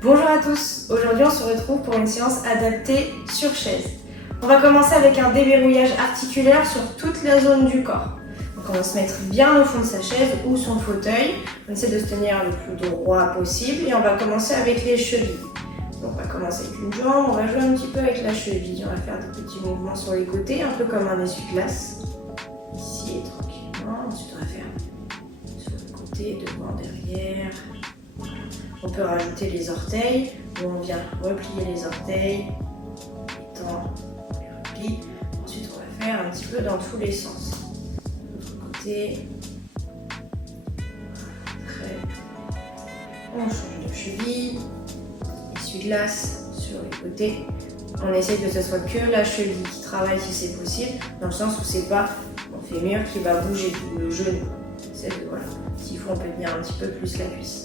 Bonjour à tous, aujourd'hui on se retrouve pour une séance adaptée sur chaise. On va commencer avec un déverrouillage articulaire sur toute la zone du corps. Donc on va se mettre bien au fond de sa chaise ou son fauteuil. On essaie de se tenir le plus droit possible et on va commencer avec les chevilles. Donc on va commencer avec une jambe, on va jouer un petit peu avec la cheville. On va faire des petits mouvements sur les côtés, un peu comme un essuie-glace. Ici et tranquillement, ensuite on va faire sur le côté, devant, derrière. On peut rajouter les orteils, où on vient replier les orteils, étend, replie. Ensuite, on va faire un petit peu dans tous les sens. De l'autre côté. Très bien. On change de cheville, essuie-glace sur les côtés. On essaie que ce soit que la cheville qui travaille si c'est possible, dans le sens où c'est pas mon fémur qui va bouger, ou le genou. Voilà. S'il faut, on peut tenir un petit peu plus la cuisse.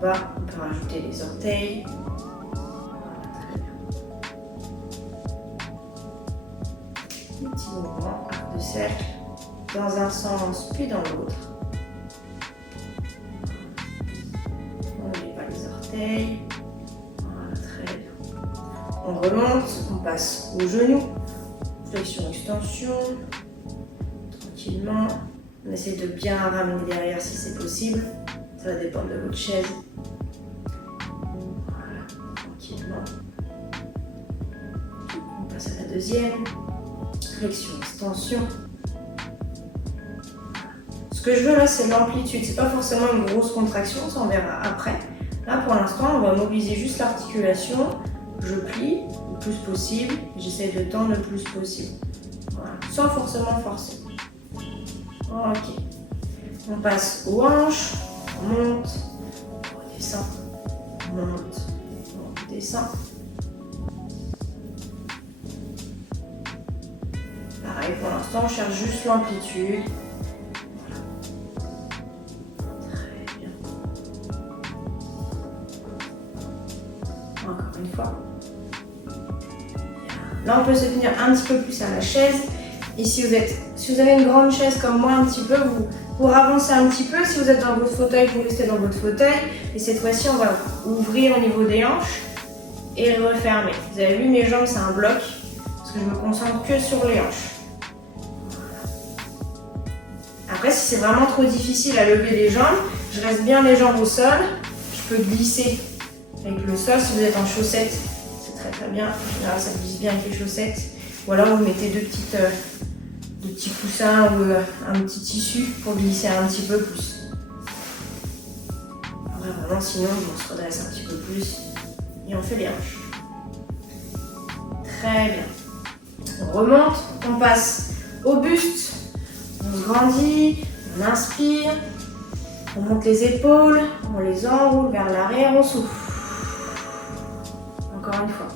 Bas, on peut rajouter les orteils. Très bien. Petit mouvement, arc de cercle, dans un sens puis dans l'autre. On n'oublie pas les orteils. Voilà, très bien. On remonte, on passe au genou. Flexion, extension. Tranquillement. On essaie de bien ramener derrière si c'est possible. Ça va dépendre de votre chaise. Voilà, tranquillement. On passe à la deuxième. Flexion, extension. Ce que je veux là, c'est l'amplitude. C'est pas forcément une grosse contraction, ça on verra après. Là, pour l'instant, on va mobiliser juste l'articulation. Je plie le plus possible. J'essaie de tendre le plus possible. Voilà, sans forcément forcer. Ok. On passe aux hanches. On monte, on redescend, on monte, on redescend. Pareil, pour l'instant, on cherche juste l'amplitude. Voilà. Très bien. Encore une fois. Là, on peut se tenir un petit peu plus à la chaise. Et si vous avez une grande chaise comme moi, un petit peu, vous avancez un petit peu. Si vous êtes dans votre fauteuil, vous restez dans votre fauteuil. Et cette fois-ci, on va ouvrir au niveau des hanches et refermer. Vous avez vu, mes jambes, c'est un bloc parce que je me concentre que sur les hanches. Après, si c'est vraiment trop difficile à lever les jambes, je reste bien les jambes au sol. Je peux glisser avec le sol. Si vous êtes en chaussettes, c'est très très bien. En général, ça glisse bien avec les chaussettes. Ou alors, vous mettez deux petits coussins ou un petit tissu pour glisser un petit peu plus. Vraiment, sinon, on se redresse un petit peu plus et on fait les hanches. Très bien. On remonte, on passe au buste, on se grandit, on inspire, on monte les épaules, on les enroule vers l'arrière, on souffle. Encore une fois.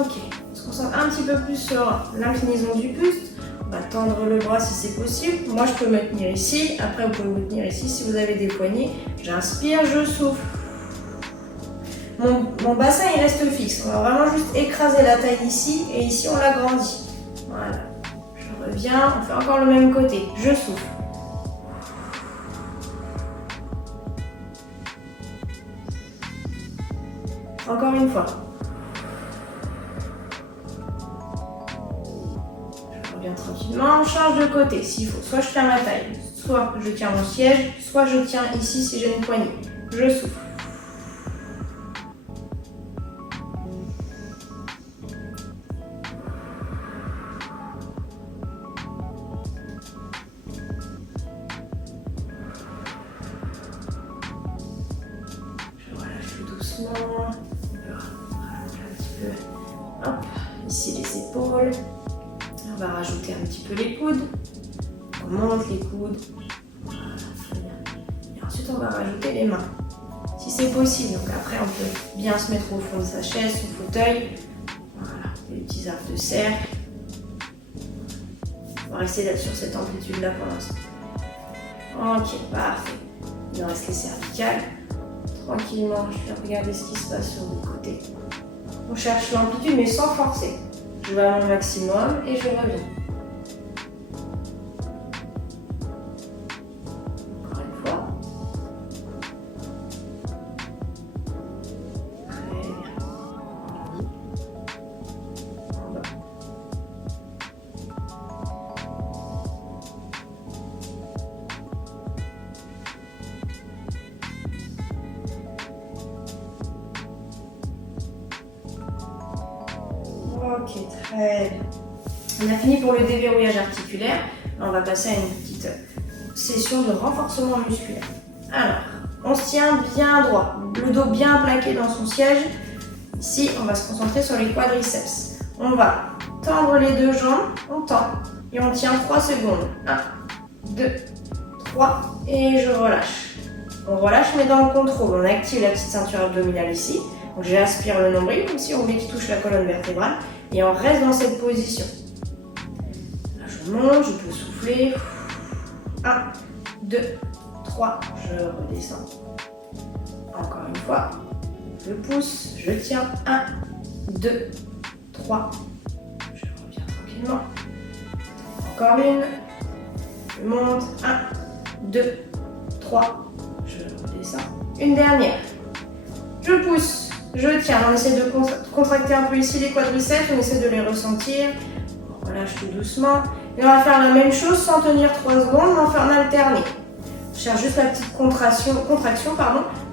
Ok, on se concentre un petit peu plus sur l'inclinaison du buste. On va tendre le bras si c'est possible. Moi, je peux me tenir ici. Après, vous pouvez vous tenir ici si vous avez des poignées. J'inspire, je souffle. Mon bassin, il reste fixe. On va vraiment juste écraser la taille ici et ici, on l'agrandit. Voilà. Je reviens, on fait encore le même côté. Je souffle. Encore une fois. Tranquillement, on change de côté s'il faut. Soit je tiens ma taille, soit je tiens mon siège, soit je tiens ici si j'ai une poignée. Je souffle. Je relâche tout doucement. On peut rajouter un petit peu. Hop, ici les épaules. On va rajouter un petit peu les coudes. On monte les coudes. Voilà, très bien. Et ensuite, on va rajouter les mains. Si c'est possible. Donc après, on peut bien se mettre au fond de sa chaise, son fauteuil. Voilà, les petits arcs de cercle. On va rester là sur cette amplitude-là pour l'instant. Ok, parfait. Il nous reste les cervicales. Tranquillement, je vais regarder ce qui se passe sur le côté. On cherche l'amplitude mais sans forcer. Je vais à mon maximum et je reviens. Encore une fois. Très bien. En bas. Ok, très bien. On a fini pour le déverrouillage articulaire. On va passer à une petite session de renforcement musculaire. Alors, on se tient bien droit, le dos bien plaqué dans son siège. Ici, on va se concentrer sur les quadriceps. On va tendre les deux jambes, on tend et on tient 3 secondes. 1, 2, 3 et je relâche. On relâche mais dans le contrôle. On active la petite ceinture abdominale ici. Donc j'aspire le nombril comme si on voulait qu'il touche la colonne vertébrale et on reste dans cette position. Là je monte, je peux souffler. 1, 2, 3, je redescends. Encore une fois, je pousse, je tiens. 1, 2, 3, je reviens tranquillement. Encore une, je monte. 1, 2, 3, je redescends. Une dernière. Je pousse, je tiens. On essaie de contracter un peu ici les quadriceps, on essaie de les ressentir. On relâche tout doucement. Et on va faire la même chose sans tenir 3 secondes, mais on va en alterner. Je cherche juste la petite contraction,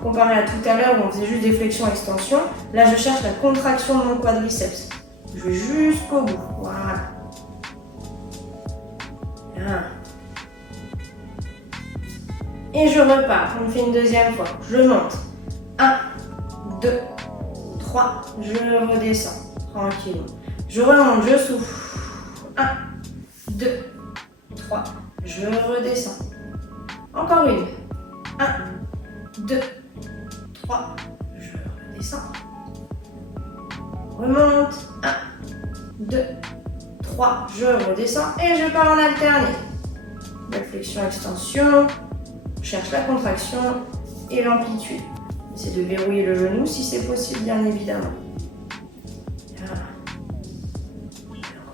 comparé à tout à l'heure où on faisait juste des flexions-extensions. Là, je cherche la contraction de mon quadriceps. Je vais jusqu'au bout. Voilà. Bien. Et je repars. On fait une deuxième fois. Je monte. 1, 2, 3, je redescends. Tranquillement. Je remonte, je souffle. 1, 2, 3, je redescends. Encore une. 1, 2, 3, je redescends. Remonte. 1, 2, 3, je redescends et je pars en alterné. La flexion, extension. Je cherche la contraction et l'amplitude. C'est de verrouiller le genou si c'est possible, bien évidemment. Bien.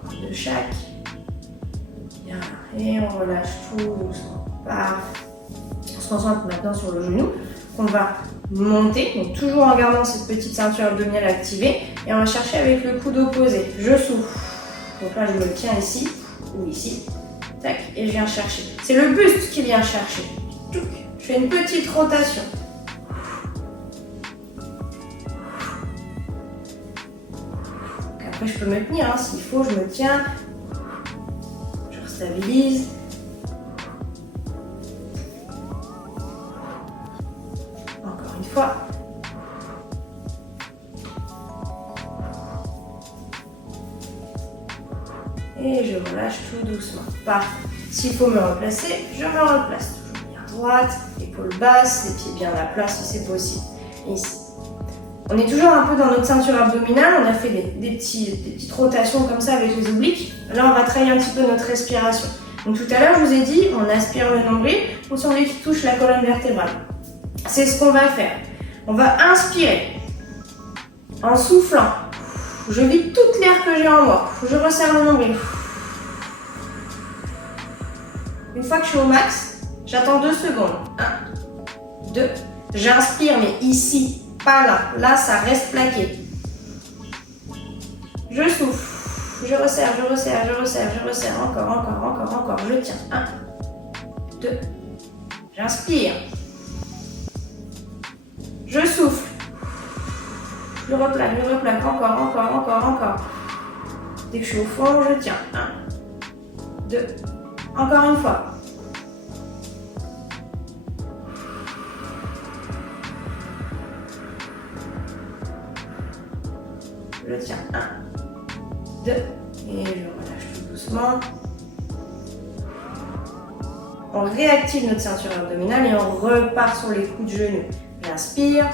Encore de chaque. Bien. Et on relâche tout doucement. Parfait. On se concentre maintenant sur le genou qu'on va monter, donc toujours en gardant cette petite ceinture abdominale activée. Et on va chercher avec le coude opposé. Je souffle. Donc là, je me tiens ici ou ici. Tac, et je viens chercher. C'est le buste qui vient chercher. Je fais une petite rotation. Après, je peux me tenir, hein. S'il faut, je me tiens. Je restabilise. Encore une fois. Et je relâche tout doucement. Parfait. S'il faut me replacer, je me replace. Toujours bien droite, épaules basses, les pieds bien à plat si c'est possible. Ici. On est toujours un peu dans notre ceinture abdominale, on a fait des petites rotations comme ça avec les obliques. Là, on va travailler un petit peu notre respiration. Donc tout à l'heure, je vous ai dit, on aspire le nombril, on sent qu'il touche la colonne vertébrale. C'est ce qu'on va faire. On va inspirer en soufflant. Je vide toute l'air que j'ai en moi. Je resserre le nombril. Une fois que je suis au max, j'attends 2 secondes. 1, 2, j'inspire, mais ici. Pas là, là ça reste plaqué. Je souffle, je resserre, je resserre, je resserre, je resserre, encore, je tiens. 1, 2, j'inspire. Je souffle. Je replaque, encore. Dès que je suis au fond, je tiens. 1, 2, encore une fois. Je tiens. 1, 2, et je relâche tout doucement. On réactive notre ceinture abdominale et on repart sur les coups de genoux. J'inspire,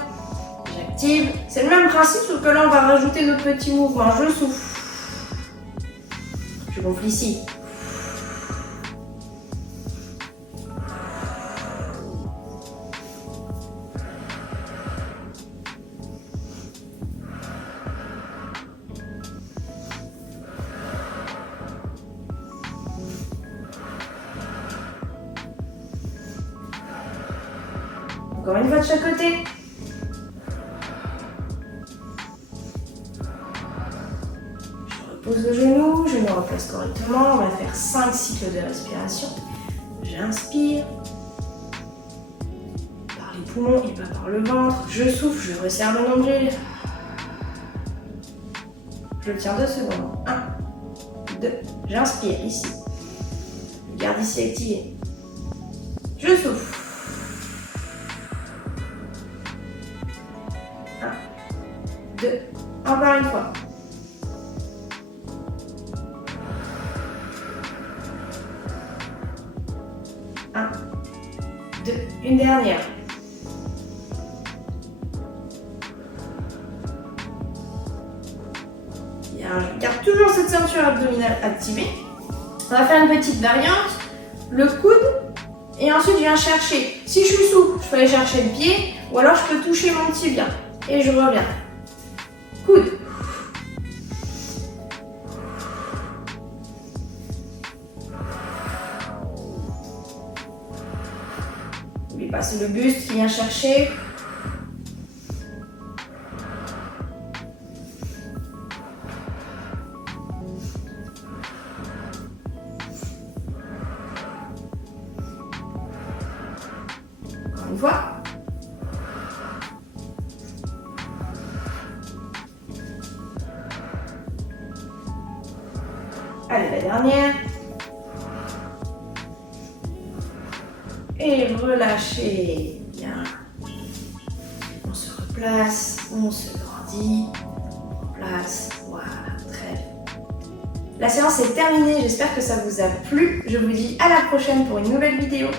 active. C'est le même principe, sauf que là, on va rajouter notre petit mouvement. Je souffle. Je gonfle ici. Encore une fois de chaque côté. Je repose le genou, je me replace correctement. On va faire 5 cycles de respiration. J'inspire par les poumons et pas par le ventre. Je souffle, je resserre le nombril. Je tiens 2 secondes. 1, 2, j'inspire ici. Je garde ici activé. Je souffle. 1, 2, encore une fois. 1, 2, une dernière. Bien, je garde toujours cette ceinture abdominale activée. On va faire une petite variante. Le coude et ensuite je viens chercher. Si je suis souple, je peux aller chercher le pied ou alors je peux toucher mon tibia. Et je reviens. Coude. N'oublie pas, c'est le buste qui vient chercher. Encore une fois. Allez, la dernière. Et relâchez. Bien. On se replace, on se grandit. On place. Voilà, très bien. La séance est terminée. J'espère que ça vous a plu. Je vous dis à la prochaine pour une nouvelle vidéo.